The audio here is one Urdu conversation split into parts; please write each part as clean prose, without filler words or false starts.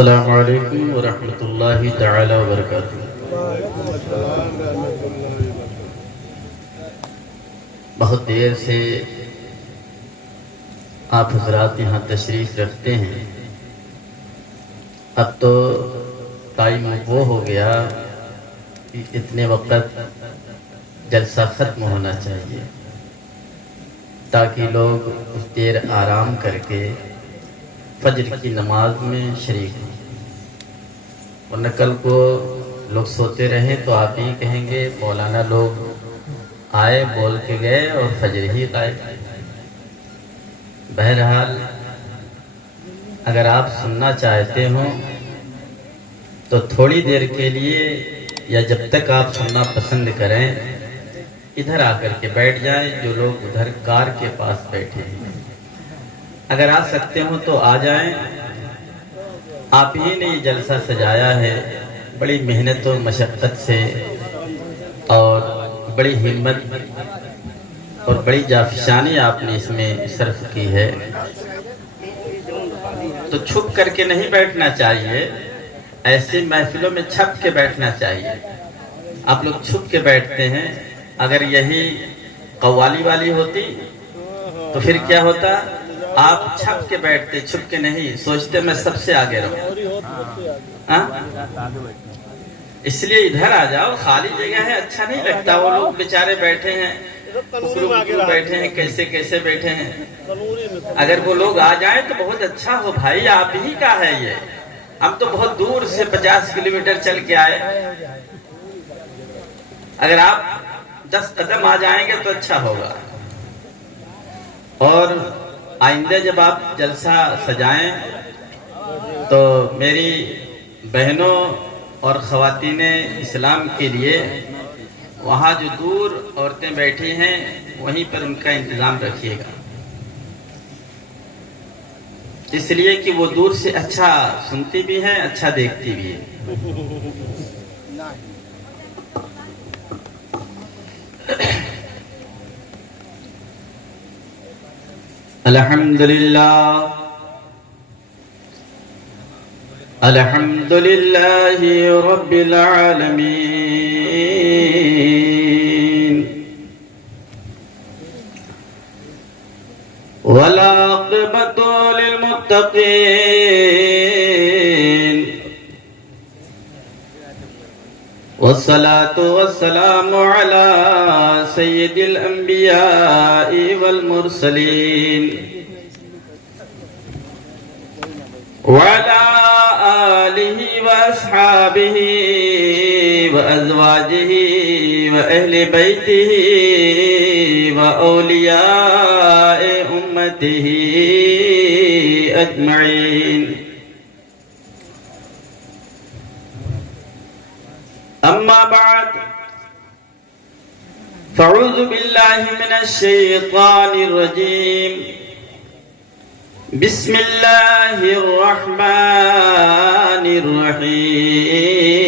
السلام علیکم ورحمۃ اللہ تعالی وبرکاتہ۔ بہت دیر سے آپ حضرات یہاں تشریف رکھتے ہیں، اب تو ٹائم وہ ہو گیا کہ اتنے وقت جلسہ ختم ہونا چاہیے تاکہ لوگ کچھ دیر آرام کر کے فجر کی نماز میں شریک ہوں، ورنہ کل کو لوگ سوتے رہیں تو آپ ہی کہیں گے مولانا لوگ آئے بول کے گئے اور فجر ہی غائب۔ بہرحال اگر آپ سننا چاہتے ہوں تو تھوڑی دیر کے لیے یا جب تک آپ سننا پسند کریں ادھر آ کر کے بیٹھ جائیں، جو لوگ ادھر کار کے پاس بیٹھے ہیں اگر آ سکتے ہوں تو آ جائیں۔ آپ ہی نے یہ جلسہ سجایا ہے، بڑی محنت و مشقت سے اور بڑی ہمت اور بڑی جافشانی آپ نے اس میں صرف کی ہے، تو چھپ کر کے نہیں بیٹھنا چاہیے، ایسی محفلوں میں چھپ کے بیٹھنا چاہیے۔ آپ لوگ چھپ کے بیٹھتے ہیں، اگر یہی قوالی والی ہوتی تو پھر کیا ہوتا؟ آپ چھپ کے بیٹھتے، چھپ کے نہیں، سوچتے میں سب سے آگے رہوں۔ اس لیے ادھر آ جاؤ، خالی جگہ ہے، اچھا نہیں لگتا۔ وہ لوگ بیچارے بیٹھے ہیں، بیٹھے ہیں، کیسے کیسے بیٹھے ہیں۔ اگر وہ لوگ آ جائیں تو بہت اچھا ہو۔ بھائی آپ ہی کا ہے یہ، ہم تو بہت دور سے 50 کلومیٹر چل کے آئے۔ اگر آپ 10 قدم آ جائیں گے تو اچھا ہوگا۔ اور آئندہ جب آپ جلسہ سجائیں تو میری بہنوں اور خواتین اسلام کے لیے وہاں جو دور عورتیں بیٹھی ہیں وہیں پر ان کا انتظام رکھیے گا، اس لیے کہ وہ دور سے اچھا سنتی بھی ہیں، اچھا دیکھتی بھی ہیں۔ الحمدللہ الحمدللہ رب العالمین، والعاقبۃ للمتقین، والصلاة والسلام على سید الانبیاء والمرسلین، وعلى آلہ واصحابہ وازواجہ واہل بیتہ واولیاء امتہ اجمعین۔ اما بعد فاعوذ باللہ من الشیطان الرجیم، بسم اللہ الرحمن الرحیم۔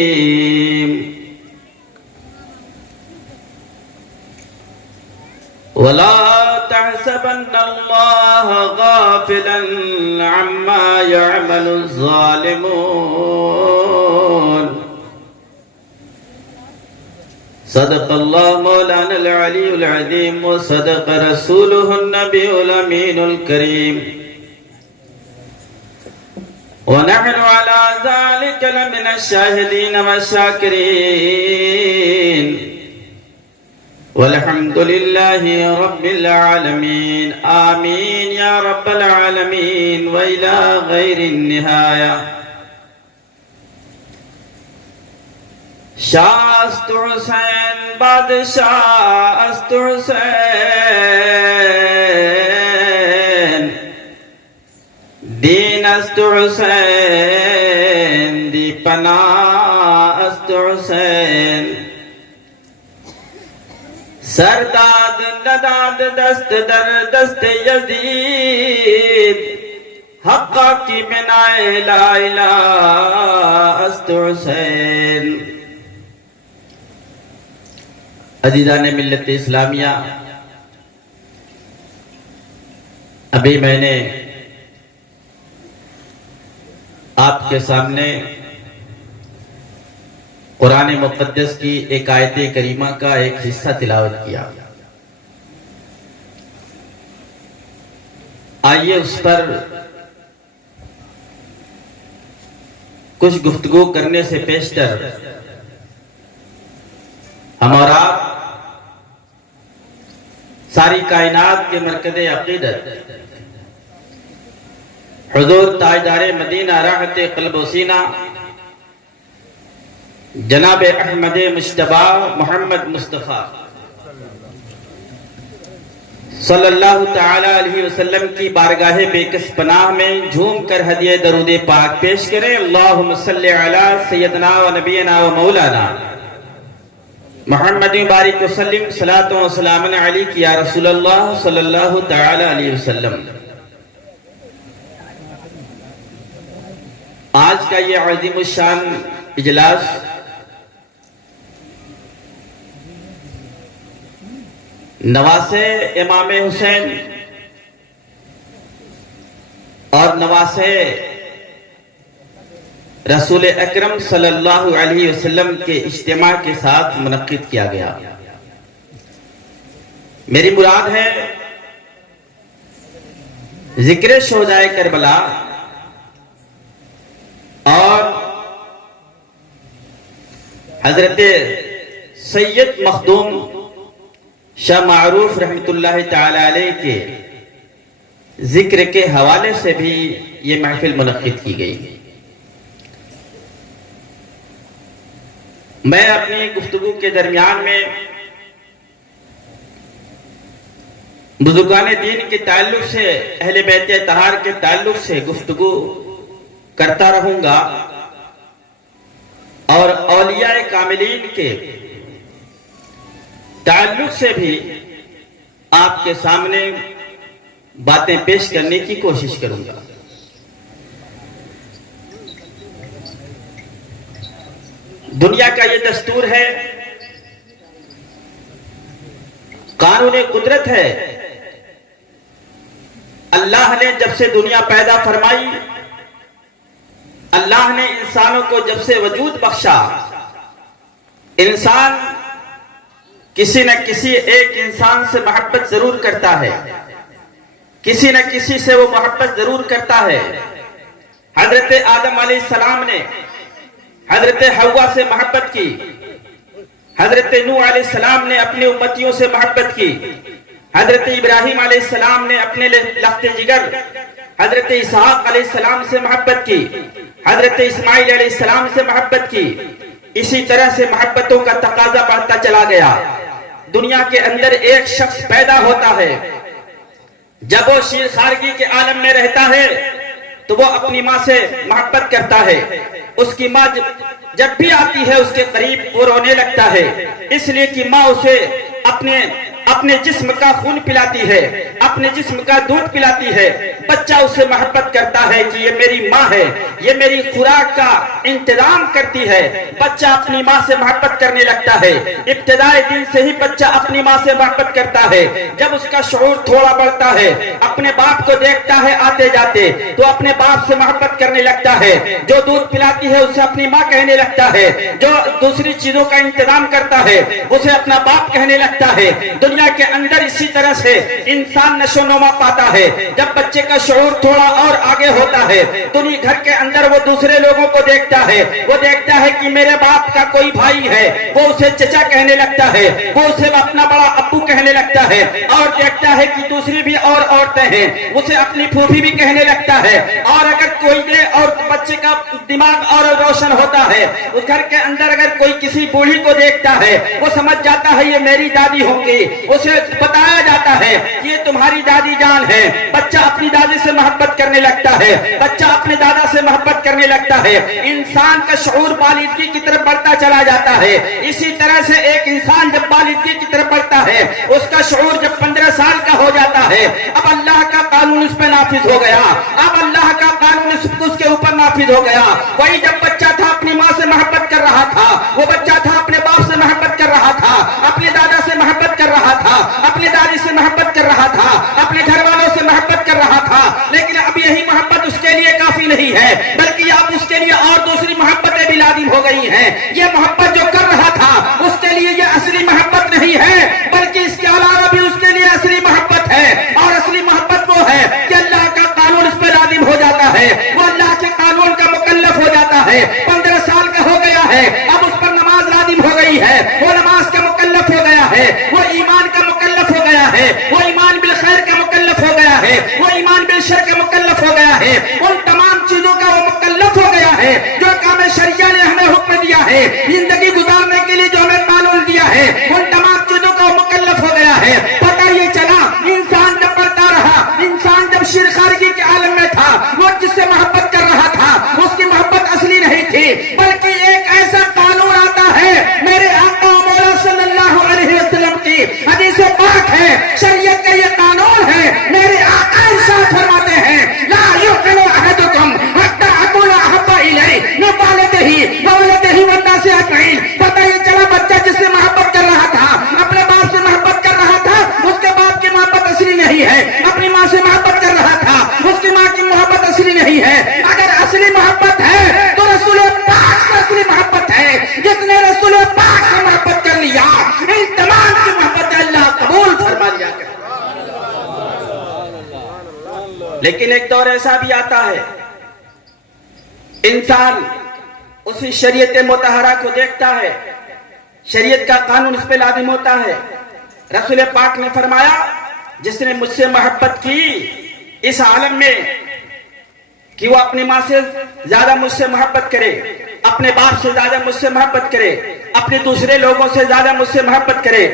ولا تحسبن اللہ غافلا عما يعمل الظالمون، صدق اللہ مولانا العلی العظیم، وصدق رسولہ النبی الامین الکریم، ونحن على ذلك لمن الشاهدين والشاكرين، والحمد لله رب العالمين، آمين يا رب العالمين وإلى غير النهاية۔ شاہ است حسین بادشاہ است حسین، دین است حسین، دی پناہ است حسین، سرداد نداد دست در دست یزید، حقا کی بنا لا الہ است حسین۔ عزیزان ملت اسلامیہ، ابھی میں نے آپ کے سامنے قرآن مقدس کی ایک آیت کریمہ کا ایک حصہ تلاوت کیا. آئیے اس پر کچھ گفتگو کرنے سے پیشتر ہم اور آپ ساری کائنات کے مرکز عقیدت حضور تاجدار مدینہ راحت قلب و سینہ جناب احمد مجتبی محمد مصطفیٰ صلی اللہ تعالی علیہ وسلم کی بارگاہ بے کس پناہ میں جھوم کر ہدیہ درود پاک پیش کریں. اللہم صلی علی سیدنا و نبینا و مولانا محمد بارک وسلم صلاۃ و سلام علیک یا رسول اللہ صلی اللہ تعالی علیہ وسلم. آج کا یہ عظیم الشان اجلاس نواسے امام حسین اور نواسے رسول اکرم صلی اللہ علیہ وسلم کے اجتماع کے ساتھ منعقد کیا گیا. میری مراد ہے ذکر شہدائے کربلا اور حضرت سید مخدوم شاہ معروف رحمت اللہ تعالی علیہ کے ذکر کے حوالے سے بھی یہ محفل منعقد کی گئی. میں اپنی گفتگو کے درمیان میں بزرگان دین کے تعلق سے اہل بیت اطہار کے تعلق سے گفتگو کرتا رہوں گا اور اولیاء کاملین کے تعلق سے بھی آپ کے سامنے باتیں پیش کرنے کی کوشش کروں گا. دنیا کا یہ دستور ہے، قانون قدرت ہے. اللہ نے جب سے دنیا پیدا فرمائی، اللہ نے انسانوں کو جب سے وجود بخشا، انسان کسی نہ کسی ایک انسان سے محبت ضرور کرتا ہے، کسی نہ کسی سے وہ محبت ضرور کرتا ہے. حضرت آدم علیہ السلام نے حضرت حوا سے محبت کی، حضرت نوح علیہ السلام نے اپنے امتیوں سے محبت کی، حضرت ابراہیم علیہ السلام نے اپنے لخت جگر حضرت اسحاق علیہ السلام سے محبت کی، حضرت اسماعیل علیہ السلام سے محبت کی. اسی طرح سے محبتوں کا تقاضا بڑھتا چلا گیا. دنیا کے اندر ایک شخص پیدا ہوتا ہے، جب وہ شیر خارگی کے عالم میں رہتا ہے تو وہ اپنی ماں سے محبت کرتا ہے. اس کی ماں جب بھی آتی ہے اس کے قریب وہ رونے لگتا ہے، اس لیے کہ ماں اسے اپنے جسم کا خون پلاتی ہے، اپنے جسم کا دودھ پلاتی ہے. بچہ اسے محبت کرتا ہے کہ یہ میری ماں ہے، یہ میری خوراک کا انتظام کرتی ہے. بچہ اپنی ماں سے محبت کرنے لگتا ہے. ابتدائی دن سے ہی بچہ اپنی ماں سے محبت کرتا ہے. جب اس کا شعور تھوڑا بڑھتا ہے، اپنے باپ کو دیکھتا ہے آتے جاتے تو اپنے باپ سے محبت کرنے لگتا ہے. جو دودھ پلاتی ہے اسے اپنی ماں کہنے لگتا ہے، جو دوسری چیزوں کا انتظام کرتا ہے اسے اپنا باپ کہنے لگتا ہے. دنیا کے اندر اسی طرح سے انسان نشو و نما پاتا ہے. جب بچے کا شعور تھوڑا اور آگے ہوتا ہے تو گھر کے اندر وہ دوسرے لوگوں کو دیکھتا ہے، وہ دیکھتا ہے کہ میرے باپ کا کوئی بھائی ہے، وہ اسے چچا کہنے لگتا ہے، وہ اسے اپنا بڑا ابو کہنے لگتا ہے. اور دیکھتا ہے کہ دوسری بھی اور عورتیں ہیں، اسے اپنی پھوپھی بھی کہنے لگتا ہے. اور اگر کوئی دے اور بچے کا دماغ اور روشن ہوتا ہے، اس گھر کے اندر اگر کوئی کسی بوڑھی کو دیکھتا ہے وہ سمجھ جاتا ہے یہ میری دادی ہوں گی. اسے بتایا جاتا ہے یہ تمہاری دادی جان ہے. بچہ اپنی دادی سے محبت کرنے لگتا ہے، بچہ اپنے دادا سے محبت کرنے لگتا ہے. انسان کا شعور بالغی کی طرف بڑھتا چلا جاتا ہے. اسی طرح سے ایک انسان جب بالغی کی طرف بڑھتا ہے، اس کا شعور جب 15 سال کا ہو جاتا ہے، اب اللہ کا قانون اس پہ نافذ ہو گیا، اب اللہ کا قانون اس کے اوپر نافذ ہو گیا. وہی جب بچہ تھا اپنی ماں سے محبت کر رہا تھا، وہ بچہ تھا اپنے باپ سے محبت کر رہا تھا، اپنے دادا سے محبت کر رہا تھا، اپنی دادی سے محبت کر رہا تھا، اپنے گھر والوں سے محبت کر رہا تھا. لیکن اب یہی محبت اس کے لیے کافی نہیں ہے، بلکہ اب لازم ہو گئی ہیں. یہ محبت جو کر رہا تھا اس کے لیے یہ اصلی محبت نہیں ہے، بلکہ اس کے علاوہ بھی اس کے لیے اصلی محبت ہے. اور اصلی محبت وہ ہے کہ اللہ کا قانون اس پہ لازم ہو جاتا ہے، وہ اللہ کے قانون کا مکلف ہو جاتا ہے. 15 سال کا ہو گیا ہے، اب اس پر نماز لازم ہو گئی ہے، وہ نماز کا مکلف ہو گیا ہے، وہ ایمان کا مکلف ہو گیا ہے، وہ ایمان بالخیر کا مکلف ہو گیا ہے، وہ ایمان بالشر کا مکلف ہو گیا ہے. ان تمام چیزوں کا وہ مکلف ہو گیا ہے جو کام شریعہ نے ہمیں حکم دیا ہے، زندگی گزارنے کے لیے جو ہمیں قانون دیا ہے، ان تمام چیزوں کا وہ مکلف ہو گیا ہے. پتہ یہ چلا انسان جب بڑھتا رہا، انسان جب شرخارگی کے عالم میں تھا، وہ جس سے محبت کر رہا تھا اس کی محبت اصلی نہیں تھی، بلکہ ایک ایسا قانون آتا ہے. میرے آقا و مولا صلی اللہ علیہ وسلم کی حدیث پاک ہے، شریعت کا یہ قانون ہے. میرے آقا ارشاد فرماتے ہیں لا یؤمن احدکم حتی اکون احب الیہ من والدہ وولدہ والناس اجمعین. پتہ یہ چلا بچہ جس سے محبت کر رہا تھا، اپنے باپ سے محبت کر رہا تھا، اس کے باپ کی محبت اصلی نہیں ہے. اپنی ماں سے محبت کر رہا تھا، اس کی ماں کی محبت اصلی نہیں ہے. اگر اصلی محبت ہے تو رسول پاک سے اصلی محبت ہے. جس نے رسول پاک سے محبت کر لیا ان تمام کی محبت اللہ قبول فرما لیا کرے. لیکن ایک دور ایسا بھی آتا ہے انسان اسی شریعت مطہرہ کو دیکھتا ہے، شریعت کا قانون اس پہ لازم ہوتا ہے. رسول پاک نے فرمایا جس نے مجھ سے محبت کی اس عالم میں کہ وہ اپنی ماں سے زیادہ مجھ سے محبت کرے، اپنے باپ سے زیادہ مجھ سے محبت کرے، اپنے دوسرے لوگوں سے زیادہ مجھ سے محبت کرے،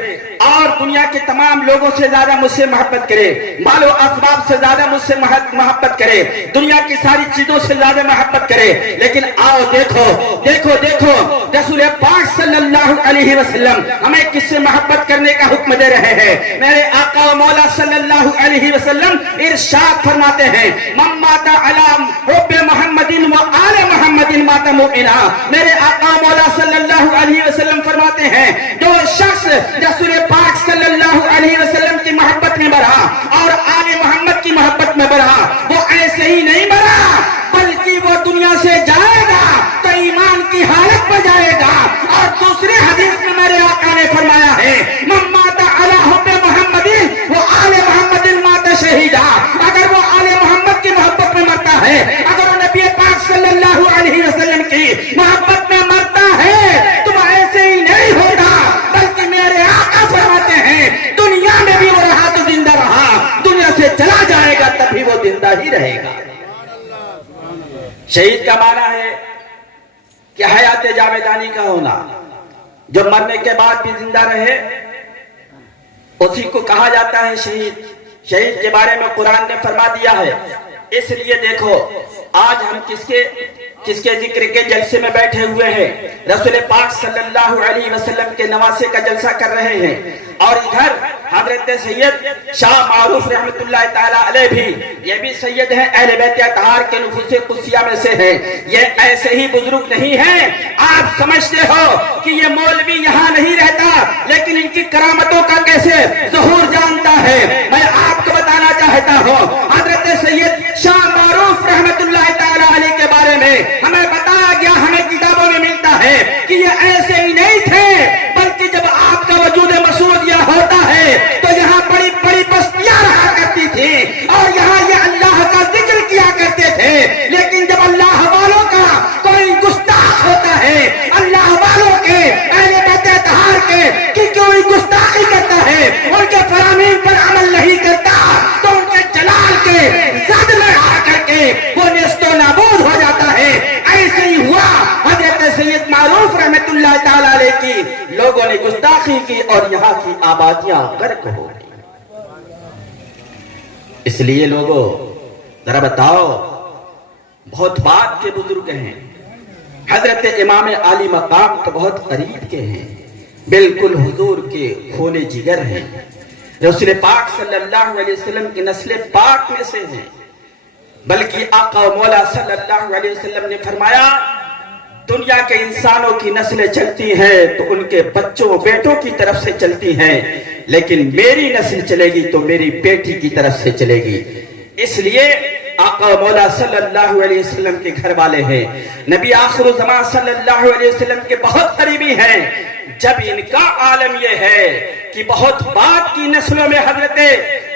اور دنیا کے تمام لوگوں سے زیادہ مجھ سے محبت کرے، مال و اسباب سے زیادہ مجھ سے محبت کرے، دنیا کی ساری چیزوں سے زیادہ محبت کرے. لیکن آؤ دیکھو دیکھو دیکھو رسول پاک صلی اللہ علیہ وسلم ہمیں کس سے محبت کرنے کا حکم دے رہے ہیں. میرے آقا و مولا صلی اللہ علیہ وسلم ارشاد فرماتے ہیں من مات علی حب محمد و آل محمد مات مؤمنا. میرے آقا و مولا صلی اللہ علیہ وسلم فرماتے ہیں جو شخص رسول پاک صلی اللہ علیہ وسلم کی محبت میں مرا اور آل محمد کی محبت میں مرا، وہ ایسے ہی نہیں مرا بلکہ وہ دنیا سے جائے گا تو ایمان کی حالت میں جائے گا. اور دوسری حدیث میں میرے آقا نے فرمایا ہے من مات علی حب محمد و آل محمد مات شہیدا. اگر وہ آل محمد کی محبت میں مرتا ہے، اگر وہ نبی پاک صلی اللہ علیہ وسلم کی محبت میں مرتا ہے تو وہ ایسے ہی نہیں ہوگا بلکہ میرے آقا فرماتے ہیں دنیا میں بھی وہ رہا تو زندہ رہا، دنیا سے چلا جائے گا تب بھی وہ زندہ ہی رہے گا. شہید کا معنی ہے کہ حیات جاویدانی کا ہونا، جو مرنے کے بعد بھی زندہ رہے اسی کو کہا جاتا ہے شہید. شہید کے بارے میں قرآن نے فرما دیا ہے. اس لیے دیکھو آج ہم کس کے ذکر کے جلسے میں بیٹھے ہوئے ہیں، رسول پاک صلی اللہ علیہ وسلم کے نواسے کا جلسہ کر رہے ہیں، اور ادھر حضرت سید شاہ معروف رحمت اللہ تعالیٰ علیہ بھی، یہ بھی سید ہیں، اہل بیت اطہار کے نفوس قدسیہ میں سے ہیں. یہ ایسے ہی بزرگ نہیں ہیں. آپ سمجھتے ہو کہ یہ مولوی یہاں نہیں رہتا لیکن ان کی کرامتوں کا کیسے ظہور جانتا ہے. میں آپ کو بتانا چاہتا ہوں حضرت سید شاہ معروف رحمت اللہ تعالیٰ علیہ کے بارے میں ہمیں بتایا گیا، ہمیں کتابوں میں ملتا ہے کہ یہ ایسے ہی نہیں تھے بلکہ جب آپ کا وجود مسعود یہ ہوتا ہے تو یہاں بڑی بڑی بستیاں رہا کرتی تھی اور یہاں یہ اللہ کا ذکر کیا کرتے تھے. لیکن جب اللہ والوں کا کوئی گستاخ ہوتا ہے، اللہ والوں کے اہل بیت اطہار کے کہ کوئی گستاخی کرتا ہے، ان کے فرامین پر عمل نہیں کرتا تو ان کے جلال کے زد میں آ کر کے وہ نیست و نابود ہو جاتا ہے. ایسے ہی ہوا حضرت سید معروف رحمت اللہ تعالیٰ علیہ کی لوگوں نے گستاخی کی اور یہاں کی آبادیاں غرق ہو گئی. اس لیے لوگوں ذرا بتاؤ، بہت بات کے بزرگ ہیں، حضرت امام عالی مقام تو بہت قریب کے ہیں، بالکل حضور کے خون جگر ہیں، رسول پاک صلی اللہ علیہ وسلم کی نسل پاک میں سے ہیں. بلکہ آقا و مولا صلی اللہ علیہ وسلم نے فرمایا دنیا کے انسانوں کی نسلیں چلتی ہیں تو ان کے بچوں بیٹوں کی طرف سے چلتی ہیں، لیکن میری نسل چلے گی تو میری بیٹی کی طرف سے چلے گی. اس لیے آقا و مولا صلی اللہ علیہ وسلم کے گھر والے ہیں، نبی آخر الزمان صلی اللہ علیہ وسلم کے بہت قریبی ہیں۔ جب ان کا عالم یہ ہے کہ بہت بعد کی نسلوں میں حضرت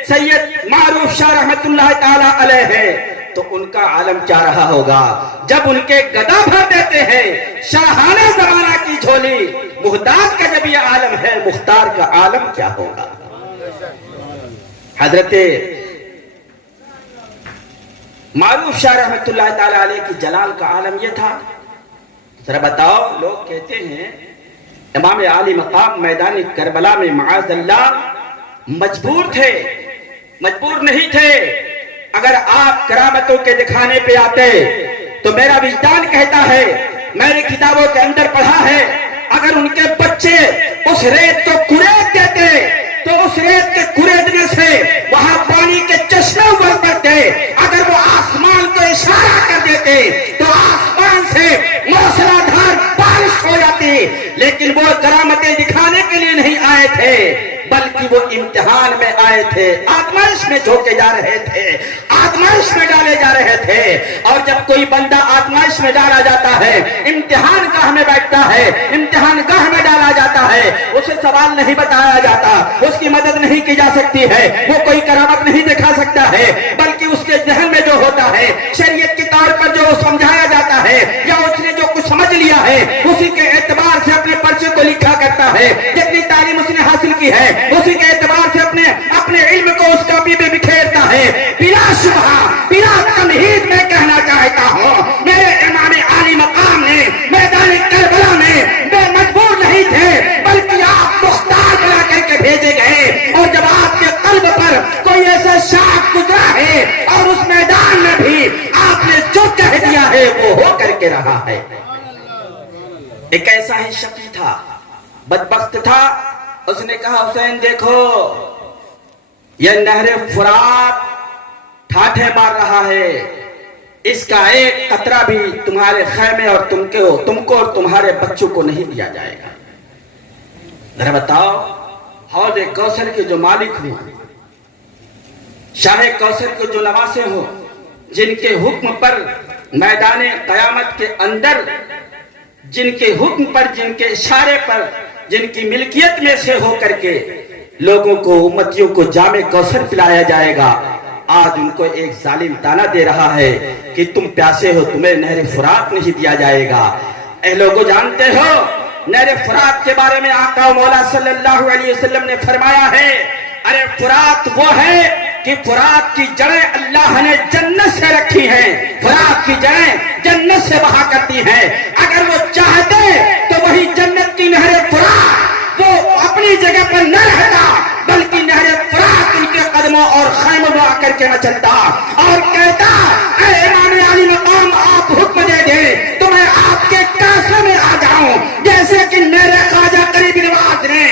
سید معروف شاہ رحمت اللہ تعالی علیہ ہے، تو ان کا عالم کیا رہا ہوگا؟ جب ان کے گدا بھر دیتے ہیں شاہانہ زمانہ کی جھولی، محتاج کا جب یہ عالم ہے، مختار کا عالم کیا ہوگا؟ حضرت معروف شاہ رحمت اللہ تعالی علیہ کی جلال کا عالم یہ تھا۔ ذرا بتاؤ، لوگ کہتے ہیں امام عالی مقام میدان کربلا میں معاذ اللہ مجبور تھے، مجبور نہیں تھے۔ اگر آپ کرامتوں کے دکھانے پہ آتے تو میرا وجدان کہتا ہے، میں نے کتابوں کے اندر پڑھا ہے، اگر ان کے بچے اس ریت کو کریت دیتے تو اس ریت کے کریدنے سے وہاں پانی کے چشمے ابل پڑتے، اگر وہ آسمان کو اشارہ کر دیتے تو آسمان سے موسلادھار بارش ہو جاتی۔ لیکن وہ کرامتیں دکھانے کے لیے نہیں آئے تھے، بلکہ وہ امتحان میں آئے تھے، آزمائش میں جھونکے جا رہے تھے، آزمائش میں ڈالے جا رہے تھے۔ اور جب کوئی بندہ آزمائش میں ڈالا جاتا ہے، امتحان گاہ میں بیٹھتا ہے، امتحان گاہ میں ڈالا جاتا ہے، اسے سوال نہیں بتایا جاتا، اس کی مدد نہیں کی جا سکتی ہے، وہ کوئی کرامت نہیں دکھا سکتا ہے، بلکہ اس کے ذہن میں جو ہوتا ہے شریعت کے طور پر جو سمجھایا جاتا ہے، یا اس نے جو کچھ سمجھ لیا ہے، اسی کے اعتبار سے اپنے پرچے کو لکھا کرتا ہے۔ جتنی تعلیم اس نے حاصل کی ہے، اسی کے اعتبار سے اپنے علم کو اس کاپی پہ بکھیرتا ہے۔ بلا شبہ، بلا تمہید میں کہنا چاہتا ہوں، میرے امام عالی مقام نے میدان کربلا میں بے مجبور نہیں تھے، بلکہ آپ مختار بنا کر کے بھیجے گئے۔ اور جب آپ کے قلب پر کوئی ایسا شاخ گزرا ہے اور اس میدان میں بھی آپ نے جو کہہ دیا ہے وہ ہو کر کے رہا ہے۔ ایک ایسا ہی شقی تھا، بدبخت تھا، اس نے کہا حسین دیکھو یہ نہر فرات ٹھاٹھے مار رہا ہے، اس کا ایک قطرہ بھی تمہارے خیمے اور تم کو اور تمہارے بچوں کو نہیں دیا جائے گا۔ ذرا بتاؤ، حوض کوثر کے جو مالک ہوں، شاہ کوثر کے جو نواسے ہوں، جن کے حکم پر میدان قیامت کے اندر، جن کے حکم پر، جن کے اشارے پر، جن کی ملکیت میں سے ہو کر کے لوگوں کو، امتیوں کو جام کوثر پلایا جائے گا، آج ان کو ایک ظالم طعنہ دے رہا ہے کہ تم پیاسے ہو، تمہیں نہر فرات نہیں دیا جائے گا۔ اے لوگوں، جانتے ہو نہر فرات کے بارے میں آقا و مولا صلی اللہ علیہ وسلم نے فرمایا ہے، ارے فرات وہ ہے کہ فرات کی جڑیں اللہ نے جنت سے رکھی ہیں، فرات کی جڑیں جنت سے بہا کرتی ہیں۔ اگر وہ چاہتے تو وہی جنت کی نہر فرات وہ اپنی جگہ پر نہ رہتا، بلکہ نہر فرات ان کے قدموں اور خیموں میں آ کر کے نہ چلتا اور کہتا، اے امام عالی مقام آپ حکم دے دیں تو میں آپ کے کاسے میں آ جاؤں، جیسے کہ میرے خواجہ قریب نواز نے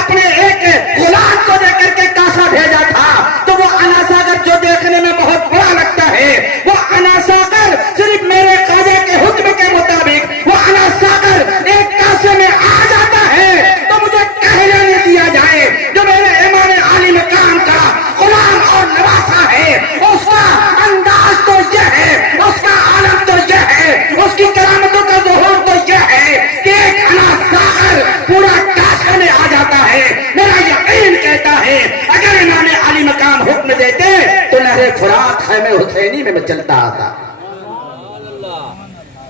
اپنے ایک غلام کو دے کر کے کاسا بھیجا تھا، تو وہ اناساگر جو دیکھنے میں بہت بڑا لگتا ہے، وہ اناساگر صرف میرے خواجہ کے حکم کے مطابق وہ اناساگر ایک کاسے میں آ جاتا ہے، تو مجھے کہنے نہیں دیا جائے جو میرے امام عالی مقام کا غلام اور نواسا ہے، اس کا انداز تو یہ ہے، اس کا عالم تو یہ ہے، اس کی کرامتوں کا ظہور تو یہ ہے کہ ایک اناساگر پورا کاسے میں آ جاتا ہے۔ میرا یقین کہتا ہے اگر امام عالی مقام حکم دیتے تو نہر فرات خیمے حسینی میں چلتا آتا۔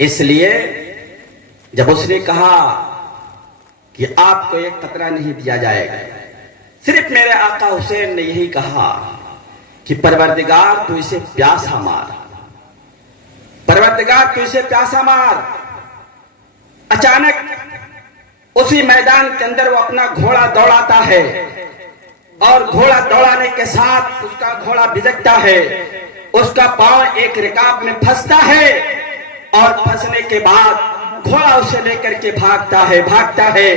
اس لیے جب اس نے کہا کہ آپ کو ایک قطرہ نہیں دیا جائے گا، صرف میرے آقا حسین نے یہی کہا کہ پروردگار تو اسے پیاسا مار، پروردگار تو اسے پیاسا مار۔ اچانک اسی میدان کے اندر وہ اپنا گھوڑا دوڑاتا ہے، اور گھوڑا دوڑانے کے ساتھ اس کا گھوڑا بھجکتا ہے، اس کا پاؤں ایک رکاب میں پھنستا ہے، اور پھنسنے کے بعد گھوڑا اسے لے کر کے بھاگتا ہے،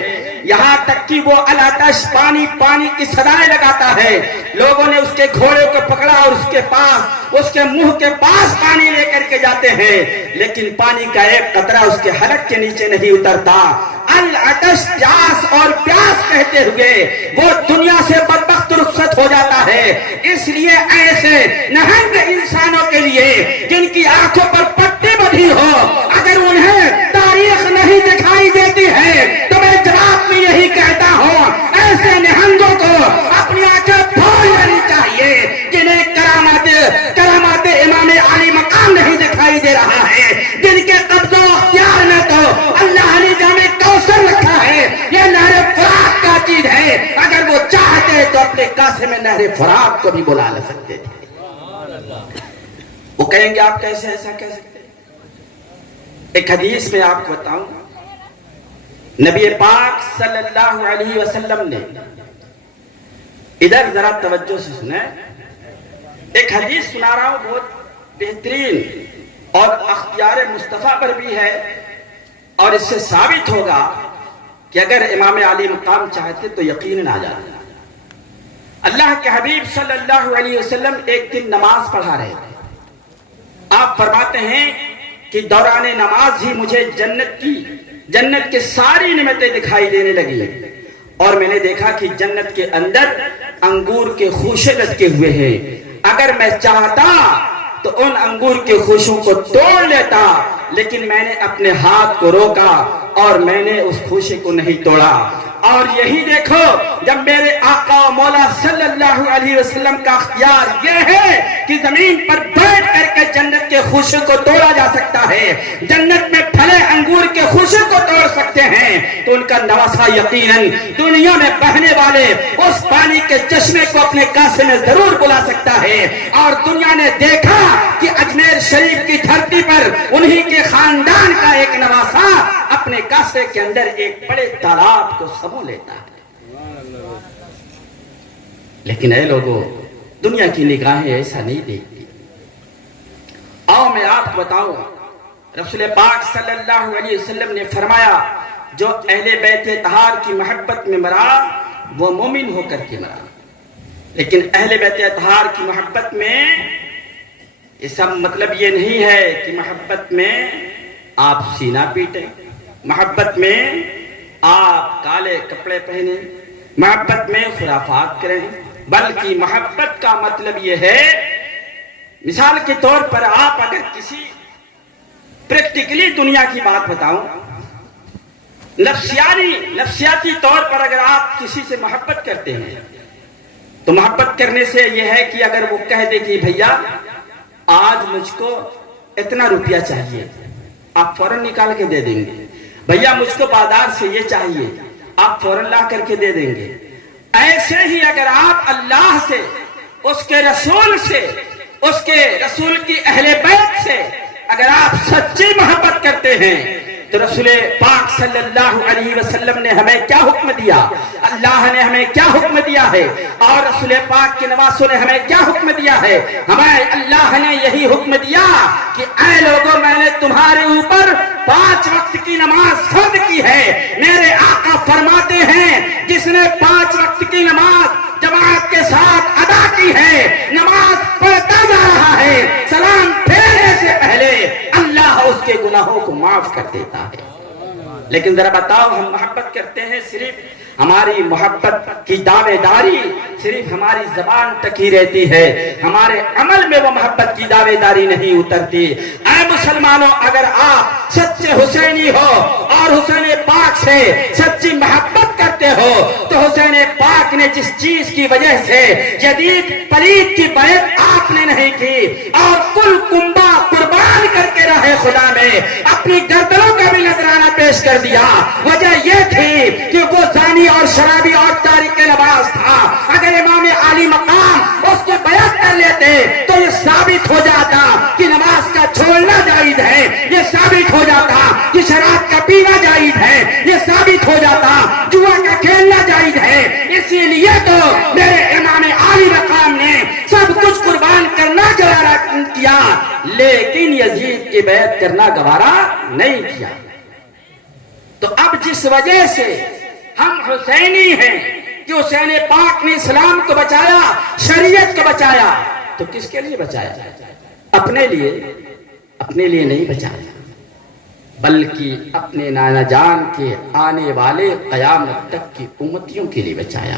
یہاں تک کہ وہ الاتش پانی پانی کی صدائیں لگاتا ہے۔ لوگوں نے اس کے گھوڑے کو پکڑا اور اس کے منہ کے پاس پانی لے کر کے جاتے ہیں، لیکن پانی کا ایک قطرہ اس کے حلق کے نیچے نہیں اترتا۔ الاتش پیاس اور پیاس کہتے ہوئے وہ دنیا سے بدبخت وقت رخصت ہو جاتا ہے. اس لیے ایسے نہنگ انسانوں کے لیے جن کی آنکھوں پر پٹی بندھی ہو، اگر انہیں تاریخ نہیں دکھائی دیتی ہے تو میں جواب میں یہی کہتا ہوں، ایسے نہنگوں کو اپنی آنکھیں کھول لینی چاہیے جنہیں کرامات امام علی مقام نہیں دکھائی دے رہا ہے، جن کے قبضہ و اختیار میں تو اللہ نے جامع کوثر رکھا ہے. یہ نہر فرات کا چیز ہے، اگر وہ چاہتے تو اپنے قاسم میں نہر فرات کو بھی بلا لے سکتے تھے. وہ کہیں گے آپ کیسے ایسا کہہ سکتے ہیں؟ ایک حدیث میں آپ کو بتاؤں، نبی پاک صلی اللہ علیہ وسلم نے، ادھر ذرا توجہ سے سنیں، ایک حدیث سنا رہا ہوں بہت بہترین اور اختیار مصطفیٰ پر بھی ہے، اور اس سے ثابت ہوگا کہ اگر امام علی مقام چاہتے تو یقیناً آ جاتے. اللہ کے حبیب صلی اللہ علیہ وسلم ایک دن نماز پڑھا رہے تھے. آپ فرماتے ہیں کہ دوران نماز ہی مجھے جنت کے ساری نعمتیں دکھائی دینے لگی، اور میں نے دیکھا کہ جنت کے اندر انگور کے خوشے لٹکے ہوئے ہیں. اگر میں چاہتا تو ان انگور کے خوشوں کو توڑ لیتا، لیکن میں نے اپنے ہاتھ کو روکا اور میں نے اس خوشے کو نہیں توڑا. اور یہی دیکھو، جب میرے آقا و مولا صلی اللہ علیہ وسلم کا اختیار یہ ہے کہ زمین پر بیٹھ کر کے جنت کے خوشے کو توڑا جا سکتا ہے، جنت میں پھلے انگور کے خوشے کو توڑ سکتے ہیں، تو ان کا نواسا یقیناً دنیا میں بہنے والے اس پانی کے چشمے کو اپنے کاسے میں ضرور بلا سکتا ہے. اور دنیا نے دیکھا کہ اجمیر شریف کی دھرتی پر انہی کے خاندان کا ایک نواسا اپنے کاسے کے اندر ایک بڑے تالاب کو سمو لیتا ہے. لیکن اے لوگوں، دنیا کی نگاہیں ایسا نہیں دیکھتی. آؤ میں آپ کو بتاؤں، رسول پاک صلی اللہ علیہ وسلم نے فرمایا، جو اہل بیت اطہار کی محبت میں مرا وہ مومن ہو کر کے مرا. لیکن اہل بیت اطہار کی محبت میں یہ سب مطلب یہ نہیں ہے کہ محبت میں آپ سینہ پیٹیں، محبت میں آپ کالے کپڑے پہنیں، محبت میں خرافات کریں، بلکہ محبت کا مطلب یہ ہے، مثال کے طور پر آپ اگر کسی پریکٹیکلی دنیا کی بات بتاؤں، نفسیاتی طور پر اگر آپ کسی سے محبت کرتے ہیں تو محبت کرنے سے یہ ہے کہ اگر وہ کہہ دے کہ بھیا آج مجھ کو اتنا روپیہ چاہیے، آپ فوراً نکال کے دے دیں گے. بھیا مجھ کو بازار سے یہ چاہیے، آپ فوراً لا کر کے دے دیں گے. ایسے ہی اگر آپ اللہ سے، اس کے رسول سے، اس کے رسول کی اہل بیت سے اگر آپ سچی محبت کرتے ہیں تو رسول پاک صلی اللہ علیہ وسلم نے ہمیں کیا حکم دیا، اللہ نے ہمیں کیا حکم دیا ہے، اور رسول پاک کے نواسوں نے ہمیں کیا حکم دیا ہے. ہمیں اللہ نے یہی حکم دیا کہ اے لوگوں، میں نے تمہارے اوپر 5 وقت کی نماز فرض کی ہے. میرے آقا فرماتے ہیں، جس نے 5 وقت کی نماز جماعت کے ساتھ ادا کی ہے، نماز پڑھتا جا رہا ہے، سلام پھیرنے سے پہلے اللہ اس کے گناہوں کو معاف کر دیتا ہے. لیکن ذرا بتاؤ، ہم محبت کرتے ہیں، صرف ہماری محبت کی دعوے داری صرف ہماری زبان تک ہی رہتی ہے، ہمارے عمل میں وہ محبت کی دعوے داری نہیں اترتی. اے مسلمانوں، اگر آپ سچے حسینی ہو اور حسین پاک سے سچی محبت کرتے ہو تو حسین پاک نے جس چیز کی وجہ سے جدید پلید کی بیعت آپ نے نہیں کی اور کل کنبہ قربان کر کے راہ خدا میں اپنی گردنوں کا بھی نذرانہ پیش کر دیا، وجہ یہ تھی کہ وہ زانی اور شرابی اور تارک نماز تھا. اگر امام علی مقام اس کے بیعت کر لیتے تو یہ ثابت ہو جاتا کہ نماز کا چھوڑنا جائز ہے، یہ ثابت ہو جاتا کہ شراب کا پینا جائز ہے، یہ ثابت ہو جاتا جوا کا کھیلنا جائز ہے. اسی لیے تو میرے امام علی مقام نے سب کچھ قربان کرنا گوارا کیا، لیکن یزید کی بیعت کرنا گوارا نہیں کیا. تو اب جس وجہ سے ہم حسینی ہیں کہ حسین پاک نے اسلام کو بچایا، شریعت کو بچایا، تو کس کے لیے بچایا؟ اپنے لیے نہیں بچایا، بلکہ اپنے نانا جان کے آنے والے قیامت تک کی امتیوں کے لیے بچایا،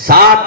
7